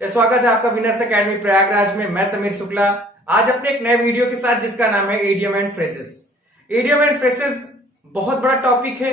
तो स्वागत है आपका विनर्स एकेडमी प्रयागराज में। मैं समीर शुक्ला आज अपने एक नए वीडियो के साथ जिसका नाम है idiom and phrases. Idiom and phrases बहुत बड़ा टॉपिक है,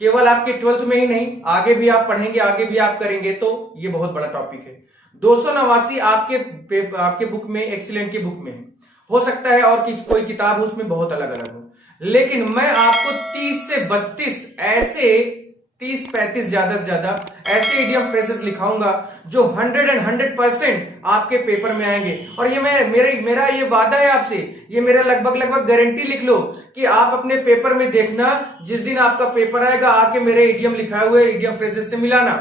केवल आपके 12th में ही नहीं, आगे भी आप पढ़ेंगे, आगे भी आप करेंगे, तो ये बहुत बड़ा टॉपिक है। 289 आपके बुक में, एक्सीलेंट की बुक में है। हो सकता है और कोई किताब हो उसमें बहुत अलग अलग हो, लेकिन मैं आपको 30 से 32 ऐसे 30-35 ज्यादा से ज्यादा ऐसे इडियम फ्रेजेस लिखाऊंगा जो 100% आपके पेपर में आएंगे। और ये मेरा ये वादा है आपसे, ये मेरा लगभग गारंटी लिख लो कि आप अपने पेपर में देखना, जिस दिन आपका पेपर आएगा आके मेरे इडियम लिखाए हुए इडियम फ्रेजेस से मिलाना।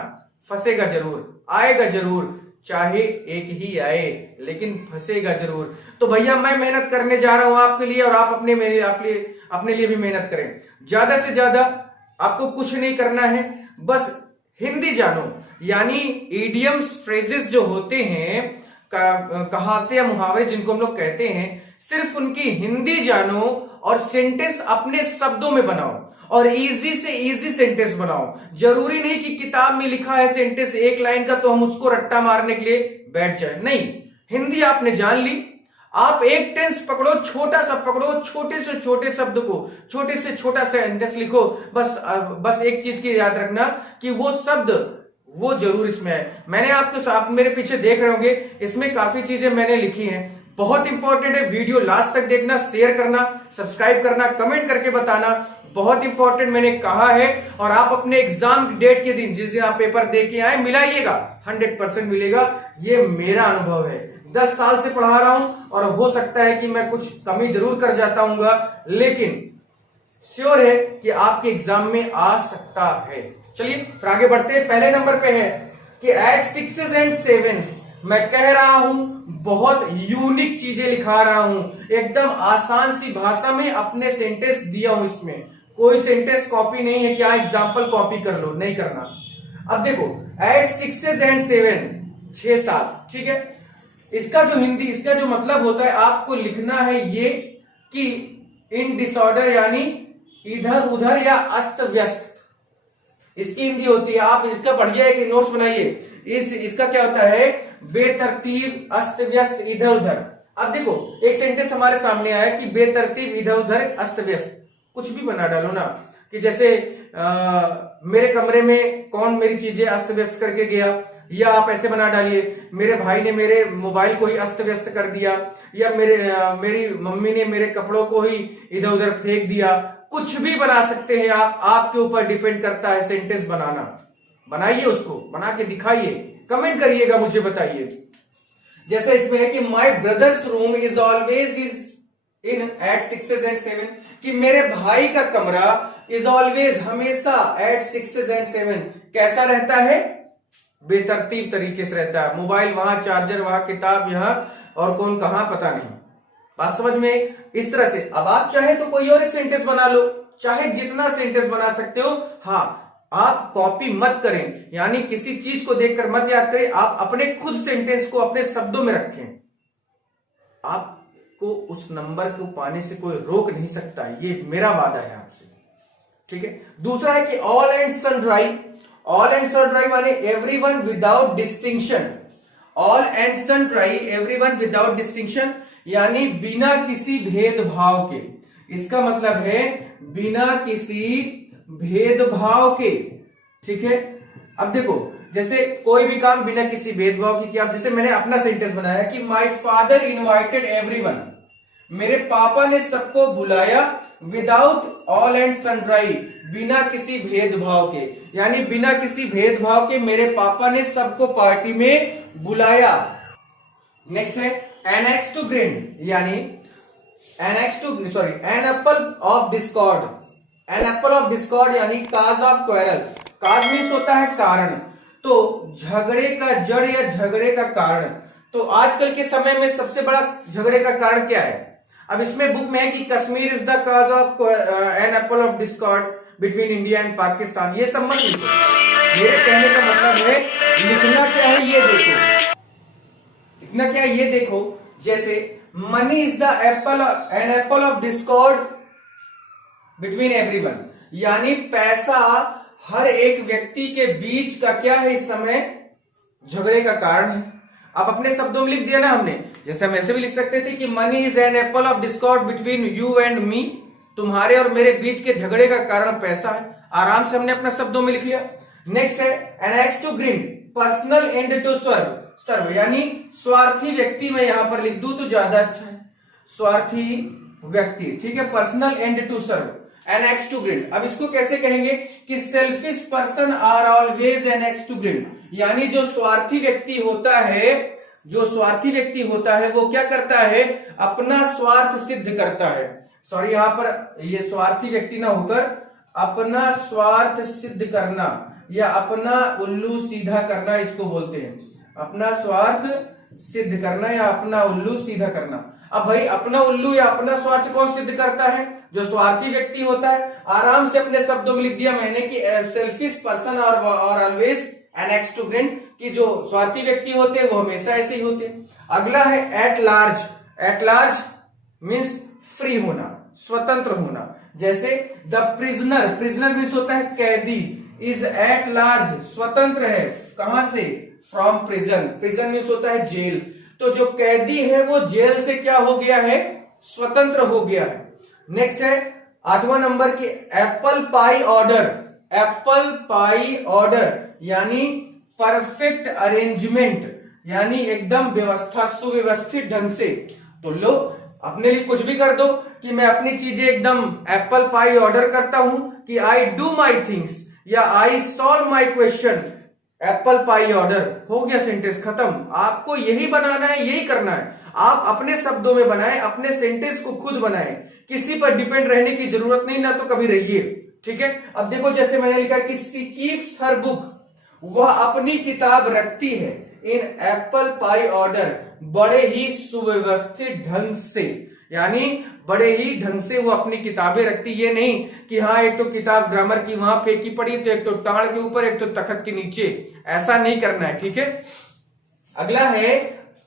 फंसेगा जरूर, आएगा जरूर, चाहे एक ही आए लेकिन फंसेगा जरूर। तो भैया मैं मेहनत करने जा रहा हूं आपके लिए, और आप अपने लिए भी मेहनत करें। ज्यादा से ज्यादा आपको कुछ नहीं करना है, बस हिंदी जानो। यानी इडियम्स फ्रेजेस जो होते हैं, कहावते या मुहावरे जिनको हम लोग कहते हैं, सिर्फ उनकी हिंदी जानो और सेंटेंस अपने शब्दों में बनाओ, और इजी से इजी सेंटेंस बनाओ। जरूरी नहीं कि किताब में लिखा है सेंटेंस एक लाइन का तो हम उसको रट्टा मारने के लिए बैठ जाए। नहीं, हिंदी आपने जान ली, आप एक टेंस पकड़ो, छोटा सा पकड़ो, छोटे से छोटे शब्द को छोटे से छोटा सेंटेंस लिखो। बस एक चीज की याद रखना कि वो शब्द वो जरूर इसमें है। मैंने आप मेरे पीछे देख रहे होंगे, इसमें काफी चीजें मैंने लिखी हैं। बहुत इंपॉर्टेंट है, वीडियो लास्ट तक देखना, शेयर करना, सब्सक्राइब करना, कमेंट करके बताना, बहुत इंपॉर्टेंट मैंने कहा है। और आप अपने एग्जाम डेट के दिन, जिस दिन आप पेपर दे के आए, मिलाइएगा, 100% मिलेगा। ये मेरा अनुभव है, 10 साल से पढ़ा रहा हूं, और हो सकता है कि मैं कुछ कमी जरूर कर जाता हूं, लेकिन श्योर है कि आपके एग्जाम में आ सकता है। चलिए फिर आगे बढ़ते हैं। पहले नंबर पे है कि एट 6s and 7s मैं कह रहा हूं, बहुत यूनिक चीजें लिखा रहा हूं, एकदम आसान सी भाषा में अपने सेंटेंस दिया हूं। इसमें कोई सेंटेंस कॉपी नहीं है कि एग्जाम्पल कॉपी कर लो, नहीं करना। अब देखो, एट 6s and 7, 6-7, ठीक है। इसका जो मतलब होता है, आपको लिखना है ये कि इन डिसऑर्डर, यानी इधर उधर या अस्त व्यस्त, इसकी हिंदी होती है। आप इसका बढ़िया एक नोट्स बनाइए। इसका क्या होता है, बेतरतीब, अस्त व्यस्त, इधर उधर। अब देखो, एक सेंटेंस हमारे सामने आया कि बेतरतीब, इधर उधर, अस्त व्यस्त, कुछ भी बना डालो ना, कि जैसे मेरे कमरे में कौन मेरी चीजें अस्त व्यस्त करके गया, या आप ऐसे बना डालिए, मेरे भाई ने मेरे मोबाइल को ही अस्त व्यस्त कर दिया, या मेरी मम्मी ने मेरे कपड़ों को ही इधर उधर फेंक दिया। कुछ भी बना सकते हैं आप, आपके ऊपर डिपेंड करता है सेंटेंस बनाना। बनाइए, उसको बना के दिखाइए, कमेंट करिएगा, मुझे बताइए। जैसे इसमें है कि my brother's room is always in at 6s and 7, कि मेरे भाई का कमरा इज ऑलवेज, हमेशा, एट 6s and 7 कैसा रहता है, बेतरतीब तरीके से रहता है। मोबाइल वहां, चार्जर वहां, किताब यहां, और कौन कहां पता नहीं। बात समझ में? इस तरह से अब आप चाहे तो कोई और एक सेंटेंस बना लो, चाहे जितना सेंटेंस बना सकते हो। हाँ, आप कॉपी मत करें, यानी किसी चीज को देखकर मत याद करें, आप अपने खुद सेंटेंस को अपने शब्दों में रखें। आपको उस नंबर को पाने से कोई रोक नहीं सकता, ये मेरा वादा है आपसे, ठीक है। दूसरा है कि all and sundry. All and sundry माने everyone without distinction. All and sundry, everyone without distinction, यानी बिना किसी भेदभाव के। इसका मतलब है बिना किसी भेदभाव के, ठीक है। अब देखो, जैसे कोई भी काम बिना किसी भेदभाव की किया। जैसे मैंने अपना सेंटेंस बनाया कि माय फादर इनवाइटेड एवरीवन, मेरे पापा ने सबको बुलाया, विदाउट ऑल एंड सनड्राई, बिना किसी भेदभाव के, यानी बिना किसी भेदभाव के मेरे पापा ने सबको पार्टी में बुलाया। नेक्स्ट है एनेक्स टू ग्रीन, यानी an apple of discord. An apple of discord यानी cause of quarrel. Cause means होता है कारण, तो झगड़े का जड़ या झगड़े का कारण। तो आजकल के समय में सबसे बड़ा झगड़े का कारण क्या है? अब इसमें बुक में है कि Kashmir is the cause of an apple of discord between India and Pakistan. ये सब मत लिखो, मेरे कहने का मतलब है लिखना क्या है ये देखो, लिखना क्या है ये देखो। जैसे money is the an apple of discord between everyone, यानी पैसा हर एक व्यक्ति के बीच का क्या है, इस समय झगड़े का कारण है। अब अपने शब्दों में लिख दिया ना हमने, जैसे हम ऐसे भी लिख सकते थे कि money is an apple of discord between you and me, तुम्हारे और मेरे बीच के झगड़े का कारण पैसा है। आराम से हमने अपना शब्दों में लिख लिया। नेक्स्ट है an axe to grind, personal end to serve, serve यानी स्वार्थी व्यक्ति, मैं यहां पर लिख दूं तो ज्यादा अच्छा है, स्वार्थी व्यक्ति, ठीक है, personal end to serve, an axe to grind. अब इसको कैसे कहेंगे कि selfish person are always an axe to grind, यानी जो स्वार्थी व्यक्ति होता है, जो स्वार्थी व्यक्ति होता है वो क्या करता है, अपना स्वार्थ सिद्ध करता है। सॉरी, यहां पर ये स्वार्थी व्यक्ति ना होकर अपना स्वार्थ सिद्ध करना या अपना उल्लू सीधा करना इसको बोलते हैं, अपना स्वार्थ सिद्ध करना या अपना उल्लू सीधा करना। अब भाई अपना उल्लू या अपना स्वार्थ कौन सिद्ध करता है, जो स्वार्थी व्यक्ति होता है। आराम से अपने शब्दों में लिख दिया मैंने कि सेल्फिश पर्सन और always an axe to grind, कि जो स्वार्थी व्यक्ति होते हैं वो हमेशा ऐसे ही होते हैं। अगला है at large, at large means free होना, स्वतंत्र होना। जैसे द प्रिजनर, प्रिजनर मीन्स होता है कैदी, इज एट लार्ज स्वतंत्र है, कहां से, फ्रॉम प्रिजन, प्रिजन मीन्स होता है जेल, तो जो कैदी है वो जेल से क्या हो गया है, स्वतंत्र हो गया है। नेक्स्ट है 8वां नंबर की apple pie order, apple pie order यानी परफेक्ट अरेंजमेंट, यानी एकदम व्यवस्था, सुव्यवस्थित ढंग से। तो लो अपने लिए कुछ भी कर दो कि मैं अपनी चीजें एकदम एप्पल पाई ऑर्डर करता हूं, कि आई डू माई थिंग्स या I solve my question, apple pie order, हो गया, सेंटेंस खत्म। आपको यही बनाना है, यही करना है। आप अपने शब्दों में बनाएं, अपने सेंटेंस को खुद बनाएं, किसी पर डिपेंड रहने की जरूरत नहीं, ना तो कभी रहिए, ठीक है। अब देखो जैसे मैंने लिखा कि शी कीप्स हर बुक, वह अपनी किताब रखती है इन एप्पल पाई ऑर्डर, बड़े ही सुव्यवस्थित ढंग से, यानी बड़े ही ढंग से वो अपनी किताबें रखती। ये नहीं कि हाँ एक तो किताब ग्रामर की वहां फेंकी पड़ी, तो एक तो टाड़ के ऊपर, एक तो तखत के नीचे, ऐसा नहीं करना है, ठीक है। अगला है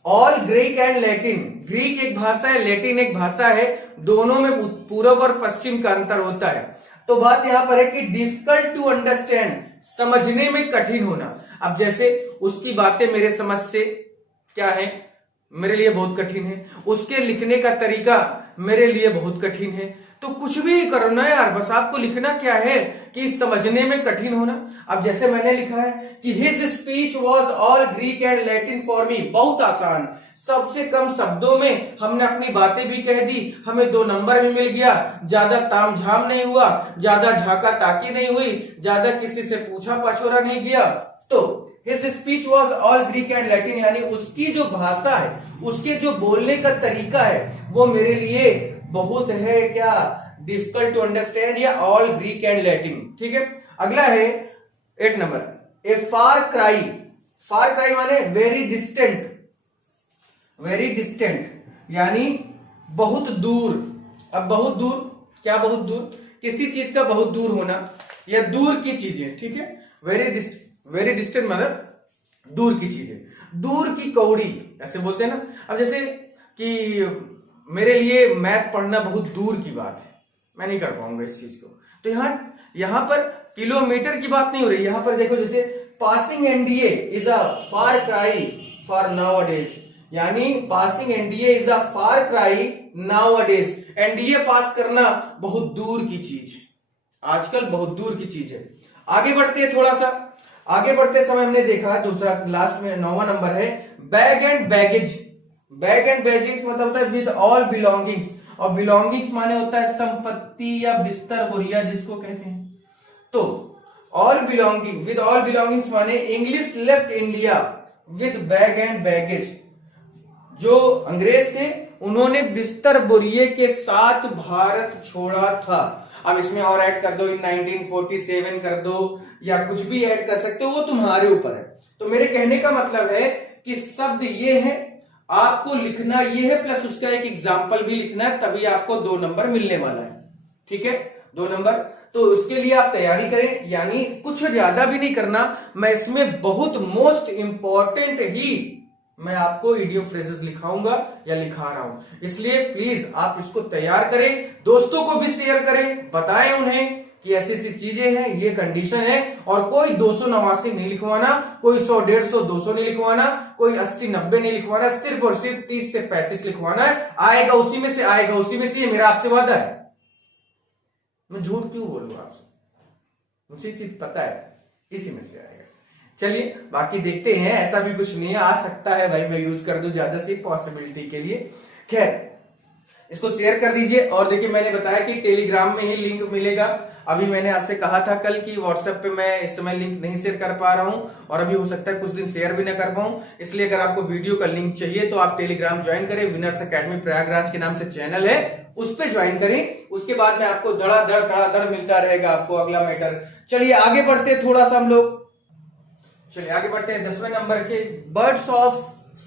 all Greek and Latin, Greek एक भाषा है, लैटिन एक भाषा है, दोनों में पूर्व और पश्चिम का अंतर होता है। तो बात यहां पर है कि डिफिकल्ट टू अंडरस्टैंड, समझने में कठिन होना। अब जैसे उसकी बातें मेरे समझ से क्या है, मेरे लिए बहुत कठिन है, उसके लिखने का तरीका मेरे लिए बहुत कठिन है। तो कुछ भी करना है यार, बस आपको लिखना क्या है कि समझने में कठिन होना। अब जैसे मैंने लिखा है कि his speech was all Greek and Latin for me, बहुत आसान, सबसे कम शब्दों में हमने अपनी बातें भी कह दी, हमें 2 नंबर भी मिल गया, ज्यादा ताम झाम नहीं हुआ, ज्यादा झाका ताकी नहीं हुई, ज्यादा किसी से पूछा पछोरा नहीं गया। तो His speech was all Greek and Latin, यानी उसकी जो भाषा है, उसके जो बोलने का तरीका है, वो मेरे लिए बहुत है क्या, डिफिकल्ट टू अंडरस्टैंड या ऑल ग्रीक एंड लैटिन, ठीक है। अगला है 8 नंबर, ए फार क्राई, फार क्राई माने वेरी डिस्टेंट, वेरी डिस्टेंट यानी बहुत दूर। अब बहुत दूर, क्या बहुत दूर, किसी चीज का बहुत दूर होना या दूर की चीजें, ठीक है। वेरी डिस्टेंट मतलब दूर की चीजें, दूर की कौड़ी ऐसे बोलते हैं ना। अब जैसे कि मेरे लिए मैथ पढ़ना बहुत दूर की बात है, मैं नहीं कर पाऊंगा इस चीज को, तो यहां पर किलोमीटर की बात नहीं हो रही। यहां पर देखो जैसे passing NDA is a far cry for nowadays, यानी passing NDA is a far cry nowadays, NDA pass करना बहुत दूर की चीज है, आजकल बहुत दूर की चीज है। आगे बढ़ते हैं, थोड़ा सा आगे बढ़ते समय हमने देखा दूसरा, लास्ट में 9वां नंबर है bag and baggage. Bag and baggage मतलब होता है विद ऑल बिलोंगिंग्स, और बिलोंगिंग्स माने होता है संपत्ति या बिस्तर बोरिया जिसको कहते हैं। तो all belonging, with all belongings माने English left India with bag and baggage. जो अंग्रेज थे उन्होंने बिस्तर बोरिये के साथ भारत छोड़ा था। अब इसमें और ऐड कर दो, इन 1947 कर दो, या कुछ भी ऐड कर सकते हो, वो तुम्हारे ऊपर है। तो मेरे कहने का मतलब है कि शब्द ये है, आपको लिखना ये है, प्लस उसका एक एग्जाम्पल भी लिखना है, तभी आपको 2 नंबर मिलने वाला है, ठीक है, 2 नंबर। तो उसके लिए आप तैयारी करें, यानी कुछ ज्यादा भी नहीं करना। मैं इसमें बहुत मोस्ट इंपॉर्टेंट ही मैं आपको इडियम फ्रेजेस लिखाऊंगा या लिखा रहा हूं, इसलिए प्लीज आप इसको तैयार करें, दोस्तों को भी शेयर करें, बताएं उन्हें कि ऐसी ऐसी चीजें हैं, ये कंडीशन है, और कोई 289 नहीं लिखवाना, कोई 100, 150, 200 नहीं लिखवाना, कोई 80, 90 नहीं लिखवाना, सिर्फ और सिर्फ 30 से 35 लिखवाना है। आएगा उसी में से, आएगा उसी में से, ये मेरा आपसे वादा है। मैं झूठ क्यों बोलूं आपसे, मुझे चीज पता है, इसी में से आएगा। चलिए बाकी देखते हैं, ऐसा भी कुछ नहीं है, आ सकता है भाई मैं यूज कर दूं ज्यादा सी पॉसिबिलिटी के लिए। खैर इसको शेयर कर दीजिए। और देखिए मैंने बताया कि टेलीग्राम में ही लिंक मिलेगा। अभी मैंने आपसे कहा था कल कि व्हाट्सएप पे मैं इस समय लिंक नहीं शेयर कर पा रहा हूं, और अभी हो सकता है कुछ दिन शेयर भी ना कर पाऊं, इसलिए अगर आपको वीडियो का लिंक चाहिए तो आप टेलीग्राम ज्वाइन करें। विनर्स अकेडमी प्रयागराज के नाम से चैनल है, उस पर ज्वाइन करें। उसके बाद में आपको धड़ाधड़ मिलता रहेगा आपको अगला मैटर। चलिए आगे बढ़ते थोड़ा सा हम लोग, चलिए आगे बढ़ते हैं 10वें नंबर के birds of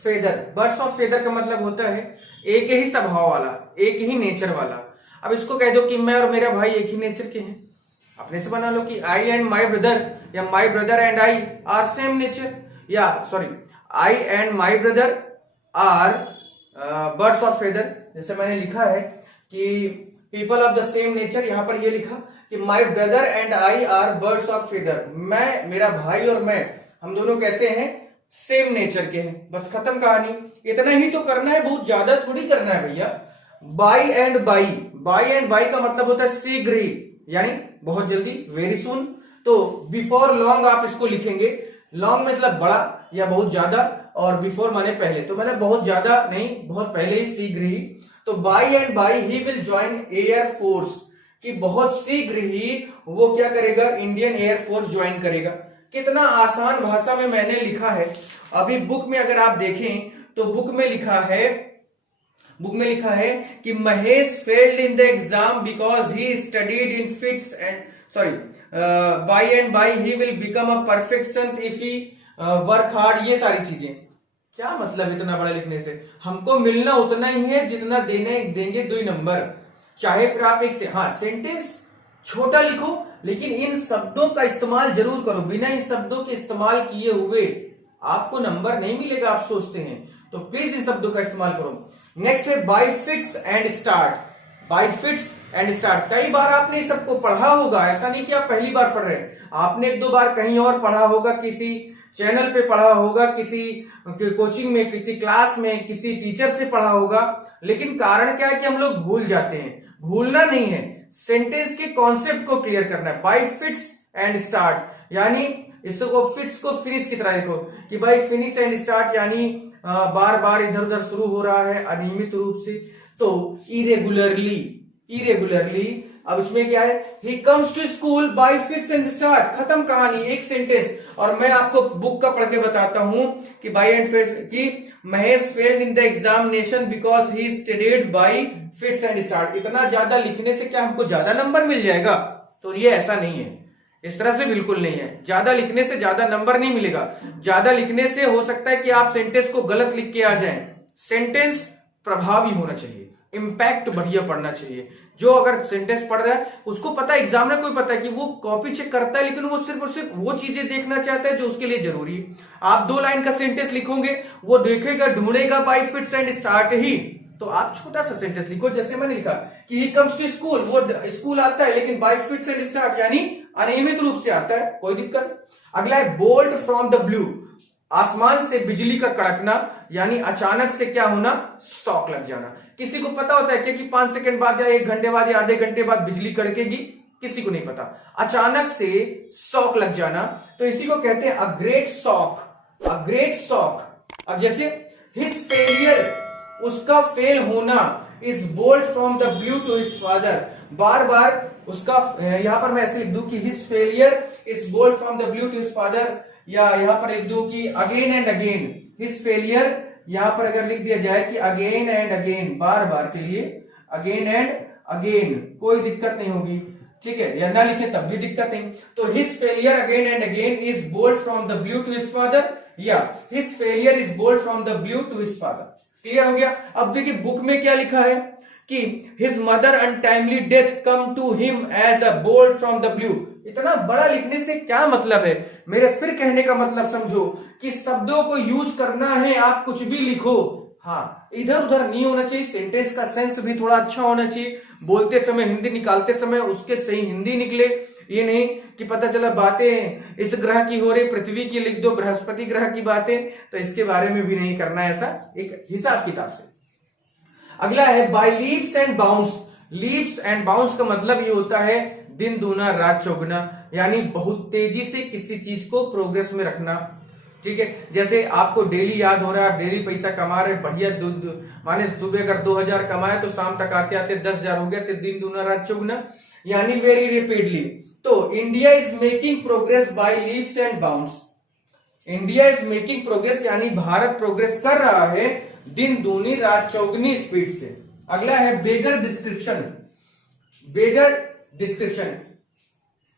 feather. Birds of feather का मतलब होता है एक ही स्वभाव वाला, एक ही नेचर वाला। अब इसको कह दो कि मैं और मेरा भाई एक ही नेचर के हैं, अपने से बना लो कि आई एंड माई ब्रदर, या my brother and I are same nature, या sorry I and my brother are birds of feather. जैसे मैंने लिखा है कि people of the same nature, यहां पर ये लिखा कि my brother and I are birds of feather. मैं, मेरा भाई और मैं, हम दोनों कैसे हैं, सेम नेचर के हैं, बस खत्म कहानी। इतना ही तो करना है, बहुत ज्यादा थोड़ी करना है भैया। By and by, by and by का मतलब होता है शीघ्र ही, यानी बहुत जल्दी, वेरी सुन। तो बिफोर लॉन्ग आप इसको लिखेंगे, लॉन्ग मतलब बड़ा या बहुत ज्यादा, और बिफोर माने पहले, तो मतलब बहुत ज्यादा नहीं, बहुत पहले ही, शीघ्र ही। तो by and by he will join air force, कि बहुत शीघ्र ही वो क्या करेगा, इंडियन एयर फोर्स ज्वाइन करेगा। कितना आसान भाषा में मैंने लिखा है। अभी बुक में अगर आप देखें तो बुक में लिखा है कि Mahesh failed in the exam because he studied in fits and sorry by and by he will become a perfect Sant if he work hard. ये सारी चीजें क्या मतलब इतना बड़ा लिखने से, हमको मिलना उतना ही है जितना देंगे 2 नंबर। चाहे फिर आप एक से, हाँ सेंटेंस छोटा लिखो लेकिन इन शब्दों का इस्तेमाल जरूर करो। बिना इन शब्दों के इस्तेमाल किए हुए आपको नंबर नहीं मिलेगा, आप सोचते हैं, तो प्लीज इन शब्दों का इस्तेमाल करो। नेक्स्ट है bye fits and start. Bye fits and start, कई बार आपने सबको पढ़ा होगा, ऐसा नहीं कि आप पहली बार पढ़ रहे हैं, आपने 1-2 बार कहीं और पढ़ा होगा, किसी चैनल पे पढ़ा होगा, किसी कोचिंग में, किसी क्लास में, किसी टीचर से पढ़ा होगा। लेकिन कारण क्या है कि हम लोग भूल जाते हैं। भूलना नहीं है, सेंटेंस के कॉन्सेप्ट को क्लियर करना है। बाय फिट्स एंड स्टार्ट यानी इसको फिट्स को फिनिश की तरह लिखो कि भाई फिनिश एंड स्टार्ट, यानी बार बार इधर उधर शुरू हो रहा है अनियमित रूप से, तो इरेगुलरली। अब इसमें क्या है, he comes to school by fits and start, खत्म कहानी, एक सेंटेंस। और मैं आपको बुक का पढ़ के बताता हूं कि बाय एंड फिट्स, कि Mahesh failed in the examination because he studied by fits and start. इतना ज्यादा लिखने से क्या हमको ज्यादा नंबर मिल जाएगा, तो ये ऐसा नहीं है, इस तरह से बिल्कुल नहीं है। ज्यादा लिखने से ज्यादा नंबर नहीं मिलेगा। ज्यादा लिखने से हो सकता है कि आप सेंटेंस को गलत लिख के आ जाएं। सेंटेंस प्रभावी होना चाहिए, इंपैक्ट बढ़िया पढ़ना चाहिए। जो अगर सेंटेंस पढ़ रहा है उसको पता है, एग्जाम में कोई पता है कि वो कॉपी चेक करता है, लेकिन वो सिर्फ और सिर्फ वो चीजें देखना चाहता है जो उसके लिए जरूरी है। आप 2 लाइन का सेंटेंस लिखोगे, वो देखेगा, ढूंढेगा बाय फिट्स एंड स्टार्ट ही, तो आप छोटा सा सेंटेंस लिखो। जैसे मैंने लिखा कि ही कम्स टू स्कूल, वो स्कूल आता है लेकिन बाय फिट्स एंड स्टार्ट यानी अनियमित रूप से आता है, कोई दिक्कत। अगला है बोल्ट फ्रॉम द ब्लू, आसमान से बिजली का कड़कना, यानी अचानक से क्या होना, शॉक लग जाना। किसी को पता होता है क्या कि 5 सेकंड बाद या 1 घंटे बाद या आधे घंटे बाद बिजली कड़केगी? किसी को नहीं पता। अचानक से शॉक लग जाना, तो इसी को कहते हैं a great shock, a great shock. अब जैसे हिज फेलियर, उसका फेल होना, is bolt from the blue to his father, बार बार उसका, यहां पर मैं ऐसे लिख दूं कि his failure is bolt from the blue to his father, या यहां पर लिख दूं कि again and again his failure, यहां पर अगर लिख दिया जाए कि अगेन एंड अगेन, बार बार के लिए अगेन एंड अगेन, कोई दिक्कत नहीं होगी, ठीक है, या ना लिखे तब भी दिक्कत नहीं। तो his failure again and again is bolt from the blue to his father, या his failure is bolt from the blue to his father. Clear हो गया? अब देखिए बुक में क्या लिखा है कि his mother untimely death come to him as a bolt from the blue. इतना बड़ा लिखने से क्या मतलब है? मेरे फिर कहने का मतलब समझो कि शब्दों को यूज करना है, आप कुछ भी लिखो, हाँ, इधर उधर नहीं होना चाहिए, सेंटेंस का सेंस भी थोड़ा अच्छा होना चाहिए, बोलते समय हिंदी निकालते समय उसके सही हिंदी निकले। ये नहीं कि पता चला बातें इस ग्रह की हो रही, पृथ्वी की लिख दो, बृहस्पति ग्रह की बातें, तो इसके बारे में भी नहीं करना ऐसा, एक हिसाब किताब से। अगला है by leaps and bounds. Leaps and bounds का मतलब ये होता है दिन दूना रात चौगुना, यानी बहुत तेजी से किसी चीज को प्रोग्रेस में रखना। ठीक है, जैसे आपको डेली याद हो रहा है, आप डेली पैसा कमा रहे, बढ़िया माने सुबह अगर 2000 कमाए तो शाम तक आते आते 10,000 हो गया, तो दिन दूना रात चौगुना, यानी वेरी रेपिडली। तो India is making progress by leaps and bounds. India is making progress यानी भारत प्रोग्रेस कर रहा है दिन दूनी रात चौगुनी स्पीड से। अगला है बेगर डिस्क्रिप्शन। बेगर डिस्क्रिप्शन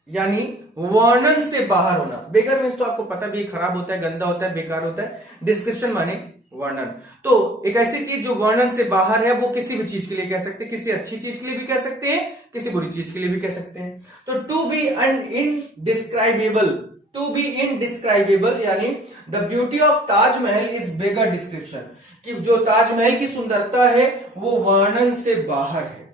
यानी वर्णन से बाहर होना। बेगर मीन्स तो आपको पता भी, खराब होता है, गंदा होता है, बेकार होता है। डिस्क्रिप्शन माने वर्णन। तो एक ऐसी चीज जो वर्णन से बाहर है, वो किसी भी चीज के लिए कह सकते हैं, किसी अच्छी चीज के लिए भी कह सकते हैं, किसी बुरी चीज के लिए भी कह सकते हैं। तो to be indescribable, to be indescribable यानी the beauty of Taj Mahal is beggar description, कि जो ताजमहल की सुंदरता है वो वर्णन से बाहर है।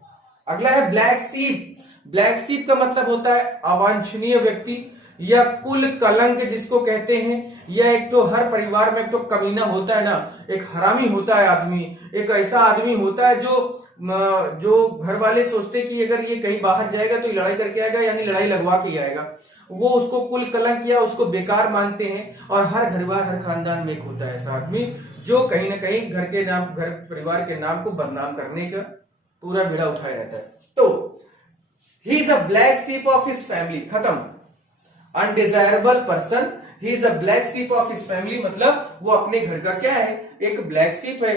अगला है ब्लैक सीप। ब्लैक सीप का मतलब होता है अवांछनीय व्यक्ति या कुल कलंक जिसको कहते हैं, या एक तो हर परिवार में एक तो कमीना होता है ना, एक हरामी होता है आदमी, एक ऐसा आदमी होता है जो घर वाले सोचते हैं कि अगर ये कहीं बाहर जाएगा तो ये लड़ाई करके आएगा, यानी लड़ाई लगवा के आएगा, वो उसको कुल कलंक या उसको बेकार मानते हैं। और हर घरवार हर खानदान में एक होता है ऐसा आदमी जो कहीं ना कहीं घर के नाम, घर परिवार के नाम को बदनाम करने का पूरा बीड़ा उठाया रहता है। तो ही इज अ ब्लैक सीप ऑफ हिज फैमिली, खत्म। Undesirable person, he is a black सीप ऑफ हिज फैमिली, मतलब वो अपने घर का क्या है, एक ब्लैक सीप है,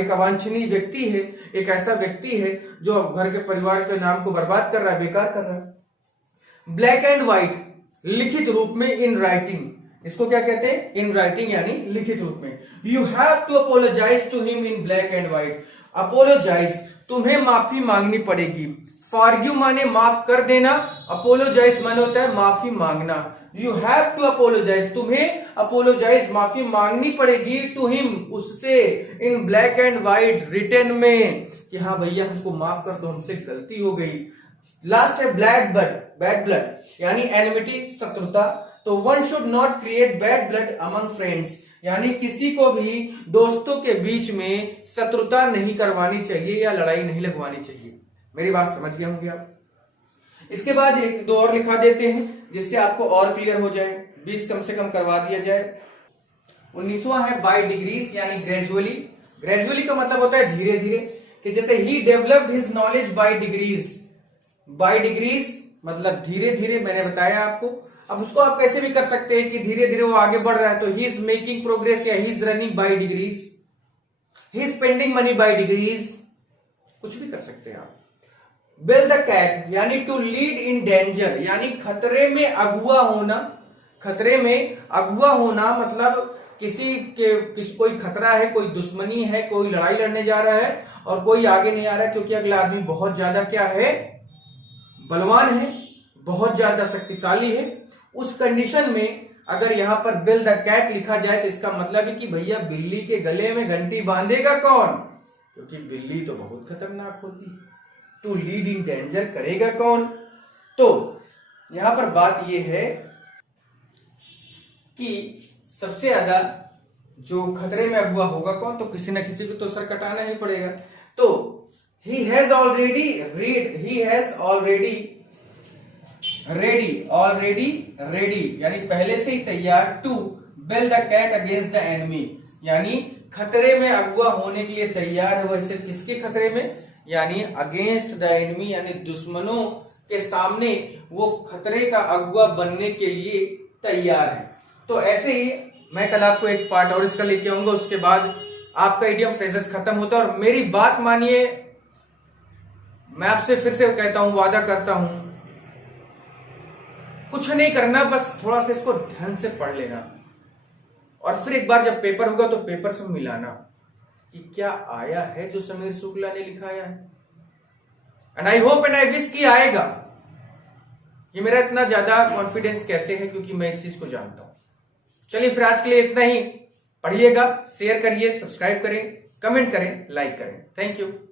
एक अवांछनीय व्यक्ति है, एक ऐसा व्यक्ति है जो घर के परिवार के नाम को बर्बाद कर रहा है, बेकार कर रहा है। ब्लैक एंड व्हाइट, लिखित रूप में, इन राइटिंग, इसको क्या कहते हैं, इन राइटिंग यानी लिखित रूप में। You have to apologise to him in black and white. Apologise, तुम्हें माफी मांगनी पड़ेगी। फॉरगिव माने माफ कर देना, अपोलोजाइज माने होता है माफी मांगना। यू हैव टू अपोलोजाइज, तुम्हें अपोलोजाइज माफी मांगनी पड़ेगी, टू हिम, उससे, इन ब्लैक एंड व्हाइट, रिटर्न में, कि हाँ भैया हमको माफ कर दो, हमसे गलती हो गई। लास्ट है ब्लैक ब्लड, बैड ब्लड यानी एनिमिटी, शत्रुता। तो one should not create bad blood among friends, यानी किसी को भी दोस्तों के बीच में शत्रुता नहीं करवानी चाहिए या लड़ाई नहीं लगवानी चाहिए। मेरी बात समझ गए होंगे आप। इसके बाद एक दो और लिखा देते हैं जिससे आपको और क्लियर हो जाए, 20 कम से कम करवा दिया जाए। 19वां है बाय डिग्रीज यानी ग्रेजुअली। ग्रेजुअली का मतलब होता है धीरे धीरे, कि जैसे ही developed his knowledge by degrees. By degrees मतलब धीरे धीरे, मैंने बताया आपको। अब उसको आप कैसे भी कर सकते हैं कि धीरे धीरे वो आगे बढ़ रहा है, तो ही इज मेकिंग प्रोग्रेस या he is running by degrees, he is spending money by degrees, कुछ भी कर सकते हैं आप। बिल द कैट यानी टू लीड इन डेंजर, यानी खतरे में अगुआ होना। खतरे में अगुआ होना मतलब कोई खतरा है, कोई दुश्मनी है, कोई लड़ाई लड़ने जा रहा है और कोई आगे नहीं आ रहा है क्योंकि अगला आदमी बहुत ज्यादा क्या है, बलवान है, बहुत ज्यादा शक्तिशाली है। उस कंडीशन में अगर यहां पर बिल द कैट लिखा जाए तो इसका मतलब है कि भैया बिल्ली के गले में घंटी बांधेगा कौन, क्योंकि बिल्ली तो बहुत खतरनाक होती है। टू लीड इन डेंजर करेगा कौन? तो यहां पर बात यह है कि सबसे ज्यादा जो खतरे में अगुआ होगा कौन, तो किसी ना किसी को तो सर कटाना ही पड़ेगा। तो he has already ready यानी पहले से ही तैयार, to bell the cat against the enemy यानी खतरे में अगुआ होने के लिए तैयार है। वैसे किसके खतरे में, यानी अगेंस्ट द एनिमी यानी दुश्मनों के सामने वो खतरे का अगुआ बनने के लिए तैयार है। तो ऐसे ही मैं कल आपको एक पार्ट और इसका लेके आऊंगा, उसके बाद आपका इडियम फ्रेजेस खत्म होता है। और मेरी बात मानिए, मैं आपसे फिर से कहता हूं, वादा करता हूं, कुछ नहीं करना, बस थोड़ा सा इसको ध्यान से पढ़ लेना और फिर एक बार जब पेपर होगा तो पेपर से मिलाना कि क्या आया है जो समीर शुक्ला ने लिखाया है। And I hope and I wish कि आएगा। ये मेरा इतना ज्यादा कॉन्फिडेंस कैसे है, क्योंकि मैं इस चीज को जानता हूं। चलिए फिर आज के लिए इतना ही। पढ़िएगा, शेयर करिए, सब्सक्राइब करें। कमेंट करें, लाइक करें। Thank you.